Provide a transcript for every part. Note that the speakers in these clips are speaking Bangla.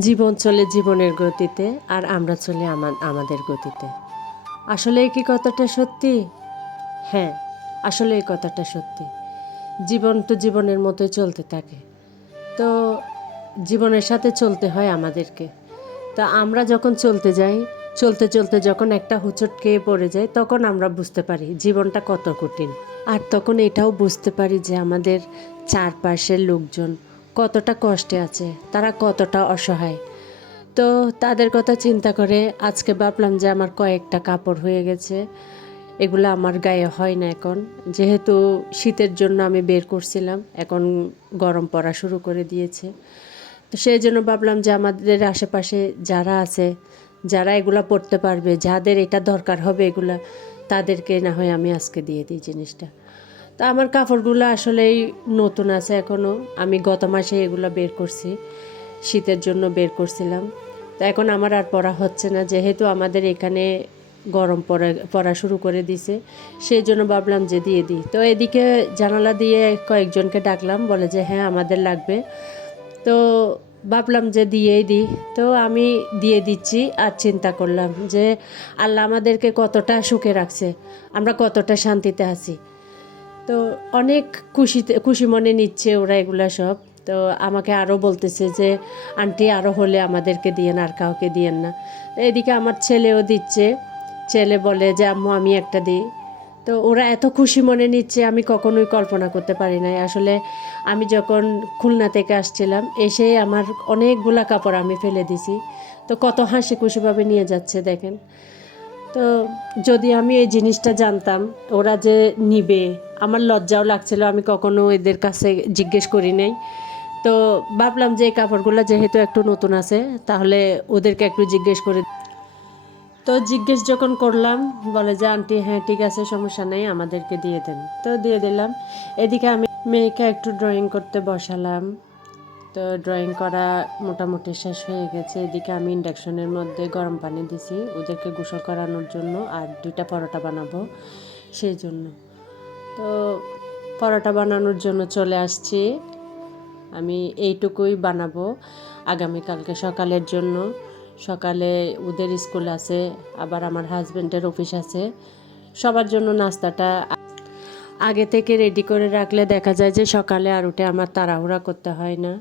জীবন চলে জীবনের গতিতে আর আমরা চলে আমা- আমাদের গতিতে। আসলে কি কথাটা সত্যি? হ্যাঁ আসলে এই কথাটা সত্যি। জীবন তো জীবনের মতোই চলতে থাকে। তো জীবনের সাথে চলতে হয় আমাদেরকে। তো আমরা যখন চলতে যাই, চলতে চলতে যখন একটা হুচট খেয়ে পড়ে যায় তখন আমরা বুঝতে পারি জীবনটা কত কঠিন। আর তখন এটাও বুঝতে পারি যে আমাদের চারপাশের লোকজন কতটা কষ্টে আছে, তারা কতটা অসহায়। তো তাদের কথা চিন্তা করে আজকে ভাবলাম যে আমার কয়েকটা কাপড় হয়ে গেছে, এগুলো আমার গায়ে হয় না এখন। যেহেতু শীতের জন্য আমি বের করছিলাম, এখন গরম পড়া শুরু করে দিয়েছে। তো সেই জন্য ভাবলাম যে আমাদের আশেপাশে যারা আছে, যারা এগুলা পড়তে পারবে, যাদের এটা দরকার হবে এগুলা, তাদেরকে না হয় আমি আজকে দিয়ে দিই জিনিসটা। তা আমার কাপড়গুলো আসলেই নতুন আছে এখনও আমি গত মাসে এগুলো বের করছি, শীতের জন্য বের করছিলাম। তো এখন আমার আর পড়া হচ্ছে না, যেহেতু আমাদের এখানে গরম পড়া পড়া শুরু করে দিছে, সেই জন্য ভাবলাম যে দিয়ে দিই। তো এদিকে জানালা দিয়ে কয়েকজনকে ডাকলাম, বলে যে হ্যাঁ আমাদের লাগবে। তো ভাবলাম যে দিয়েই দিই। তো আমি দিয়ে দিচ্ছি আর চিন্তা করলাম যে আল্লাহ আমাদেরকে কতটা সুখে রাখছে, আমরা কতটা শান্তিতে আছি। তো অনেক খুশিতে, খুশি মনে নিচ্ছে ওরা এগুলা সব। তো আমাকে আরও বলতেছে যে, আন্টি আরও হলে আমাদেরকে দিয়েন, আর কাউকে দিয়েন না। এদিকে আমার ছেলেও দিচ্ছে। ছেলে বলে যে, আম্মু, আমি একটা দিই। তো ওরা এত খুশি মনে নিচ্ছে, আমি কখনোই কল্পনা করতে পারি নাই। আসলে আমি যখন খুলনা থেকে আসছিলাম, এসে আমার অনেকগুলা কাপড় আমি ফেলে দিছি। তো কত হাসি খুশিভাবে নিয়ে যাচ্ছে, দেখেন। তো যদি আমি এই জিনিসটা জানতাম, ওরা যে নিবে, আমার লজ্জাও লাগছিল, আমি কখনো এদের কাছে জিজ্ঞেস করি নাই। তো ভাবলাম যে এই কাপড়গুলো যেহেতু একটু নতুন আছে, তাহলে ওদেরকে একটু জিজ্ঞেস করে তো জিজ্ঞেস যখন করলাম, বলে যে, আন্টি হ্যাঁ ঠিক আছে, সমস্যা নেই, আমাদেরকে দিয়ে দেন। তো দিয়ে দিলাম। এদিকে আমি মেয়েকে একটু ড্রয়িং করতে বসালাম। তো ড্রয়িং করা মোটামুটি শেষ হয়ে গেছে। এদিকে আমি ইন্ডাকশনের মধ্যে গরম পানি দিছি, ওদেরকে গোসল করানোর জন্য আর দুইটা পরোটা বানাবো সেই জন্য। তো পরোটা বানানোর জন্য চলে আসছি। আমি এইটুকুই বানাবো আগামীকালকে সকালের জন্য। সকালে ওদের স্কুল আছে, আবার আমার হাজব্যান্ডের অফিস আছে। সবার জন্য নাস্তাটা আগে থেকে রেডি করে রাখলে দেখা যায় যে সকালে আর উঠে আমার তাড়াহুড়া করতে হয় না।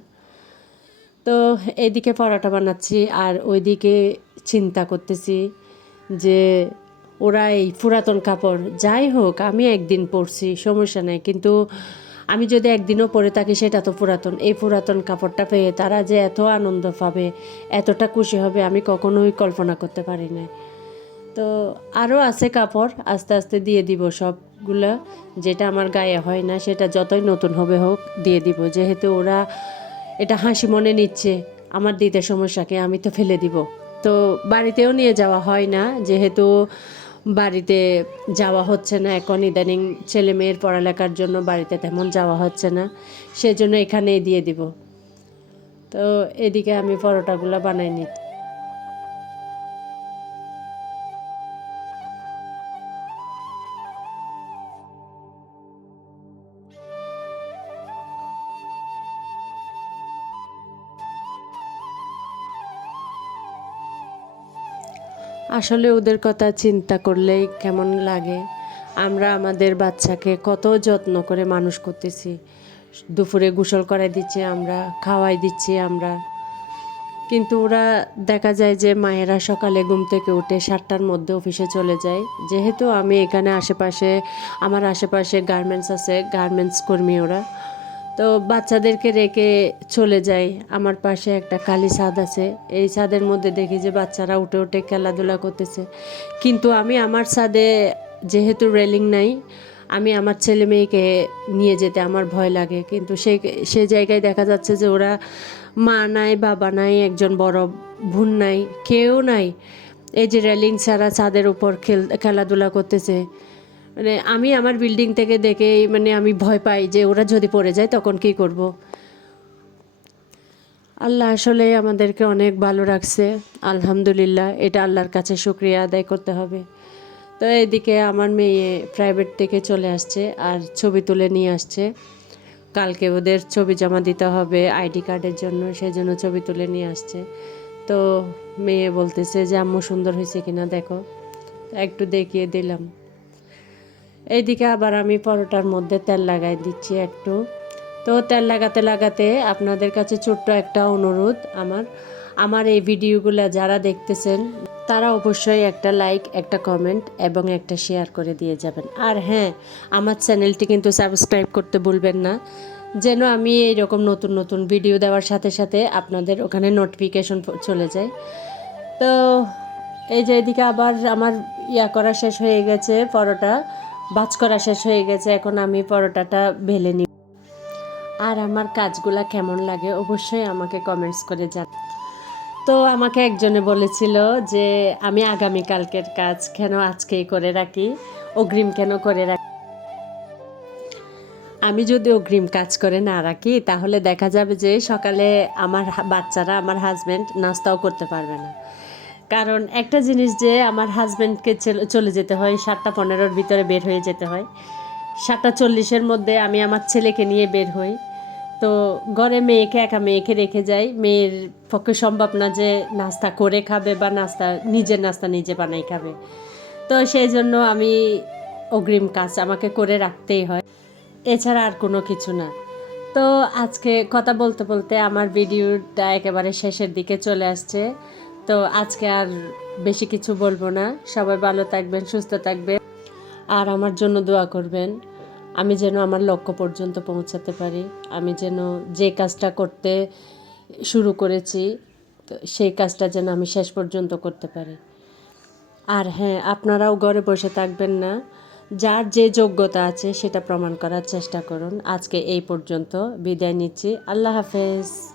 তো এদিকে পরোটা বানাচ্ছি আর ওইদিকে চিন্তা করতেছি যে ওরা এই পুরাতন কাপড়, যাই হোক, আমি একদিন পরছি, সমস্যা নেই। কিন্তু আমি যদি একদিনও পরে থাকি, সেটা তো পুরাতন। এই পুরাতন কাপড়টা পেয়ে তারা যে এত আনন্দ পাবে, এতটা খুশি হবে, আমি কখনোই কল্পনা করতে পারি না তো আরও আছে কাপড়, আস্তে আস্তে দিয়ে দিব সবগুলা। যেটা আমার গায়ে হয় না, সেটা যতই নতুন হবে হোক, দিয়ে দিব। যেহেতু ওরা এটা হাসি মনে নিচ্ছে, আমার দিতে সমস্যাকে আমি তো ফেলে দিব। তো বাড়িতেও নিয়ে যাওয়া হয় না, যেহেতু বাড়িতে যাওয়া হচ্ছে না, এখন ইদানিং ছেলে মেয়ের পড়ালেখার জন্য বাড়িতে তেমন যাওয়া হচ্ছে না, সেজন্য এখানেই দিয়ে দিব। তো এদিকে আমি পরোটাগুলো বানাই নিচ্ছি। আসলে ওদের কথা চিন্তা করলেই কেমন লাগে। আমরা আমাদের বাচ্চাকে কত যত্ন করে মানুষ করতেছি। দুপুরে গোসল করাই দিচ্ছি আমরা, খাওয়াই দিচ্ছি আমরা। কিন্তু ওরা দেখা যায় যে মায়েরা সকালে ঘুম থেকে উঠে সাতটার মধ্যে অফিসে চলে যায়। যেহেতু আমি এখানে আশেপাশে, আমার আশেপাশে গার্মেন্টস আছে, গার্মেন্টস কর্মী ওরা। তো বাচ্চাদেরকে রেখে চলে যাই। আমার পাশে একটা কালি ছাদ আছে। এই ছাদের মধ্যে দেখি যে বাচ্চারা উঠে উঠে খেলাধুলা করতেছে। কিন্তু আমি আমার ছাদে যেহেতু রেলিং নাই, আমি আমার ছেলে মেয়েকে নিয়ে যেতে আমার ভয় লাগে। কিন্তু সে সে জায়গায় দেখা যাচ্ছে যে ওরা মা নাই, বাবা নাই, একজন বড় বোন নাই, কেউ নাই। এই যে রেলিং ছাড়া ছাদের উপর খেল, খেলাধুলা করতেছে। মানে আমি আমার বিল্ডিং থেকে দেখে মানে আমি ভয় পাই যে ওরা যদি পড়ে যায় তখন কি করব। আল্লাহ আসলে আমাদেরকে অনেক ভালো রাখছে, আলহামদুলিল্লাহ, এটা আল্লাহর কাছে শুক্রিয়া আদায় করতে হবে। তো এদিকে আমার মেয়ে প্রাইভেট থেকে চলে আসছে আর ছবি তুলে নিয়ে আসছে। কালকে ওদের ছবি জমা দিতে হবে আইডি কার্ডের জন্য সেই জন্য ছবি তুলে নিয়ে আসছে। তো মেয়ে বলতেছে যে, আম্মু সুন্দর হয়েছে কিনা দেখো। একটু দেখিয়ে দিলাম। এইদিকে আবার আমি পরোটার মধ্যে তেল লাগাই দিচ্ছি একটু। তো তেল লাগাতে লাগাতে আপনাদের কাছে ছোট্ট একটা অনুরোধ, আমার আমার এই ভিডিওগুলো যারা দেখতেছেন, তারা অবশ্যই একটা লাইক একটা কমেন্ট এবং একটা শেয়ার করে দিয়ে যাবেন। আর হ্যাঁ আমার চ্যানেলটি কিন্তু সাবস্ক্রাইব করতে ভুলবেন না। যেন আমি এই রকম নতুন নতুন ভিডিও দেওয়ার সাথে সাথে আপনাদের ওখানে নোটিফিকেশন চলে যায়। তো এই যে এদিকে আবার আমার ইয়া করা শেষ হয়ে গেছে পরোটা। বাজ করা শেষ হয়ে গেছে, এখন আমি পরোটাটা ভেলে নিই আর আমার কাজগুলা কেমন লাগে অবশ্যই আমাকে কমেন্টস করে জান তো আমাকে একজনে বলেছিল যে, আমি আগামী কালকের কাজ কেন আজকেই করে রাখি? অগ্রিম কেন করে রাখি? আমি যদি অগ্রিম কাজ করে না রাখি, তাহলে দেখা যাবে যে সকালে আমার বাচ্চারা, আমার হাজব্যান্ড নাস্তাও করতে পারবে না। কারণ একটা জিনিস যে আমার হাজব্যান্ডকে চলে যেতে হয়, সাতটা পনেরোর ভিতরে বের হয়ে যেতে হয়। সাতটা চল্লিশের মধ্যে আমি আমার ছেলেকে নিয়ে বের হই। তো ঘরে মেয়েকে, একা মেয়েকে রেখে যাই। মেয়ের পক্ষে সম্ভব না যে নাস্তা করে খাবে বা নাস্তা, নিজের নাস্তা নিজে বানাই খাবে। তো সেই জন্য আমি অগ্রিম কাজ আমাকে করে রাখতেই হয়। এছাড়া আর কোনো কিছু না। তো আজকে কথা বলতে বলতে আমার ভিডিওটা একেবারে শেষের দিকে চলে আসছে। তো আজকে আর বেশি কিছু বলব না। সবাই ভালো থাকবেন, সুস্থ থাকবেন। আর আমার জন্য দোয়া করবেন, আমি যেন আমার লক্ষ্য পর্যন্ত পৌঁছাতে পারি। আমি যেন যে কাজটা করতে শুরু করেছি, তো সেই কাজটা যেন আমি শেষ পর্যন্ত করতে পারি। আর হ্যাঁ আপনারাও ঘরে বসে থাকবেন না। যার যে যোগ্যতা আছে, সেটা প্রমাণ করার চেষ্টা করুন। আজকে এই পর্যন্ত বিদায় নিচ্ছি। আল্লাহ হাফেজ।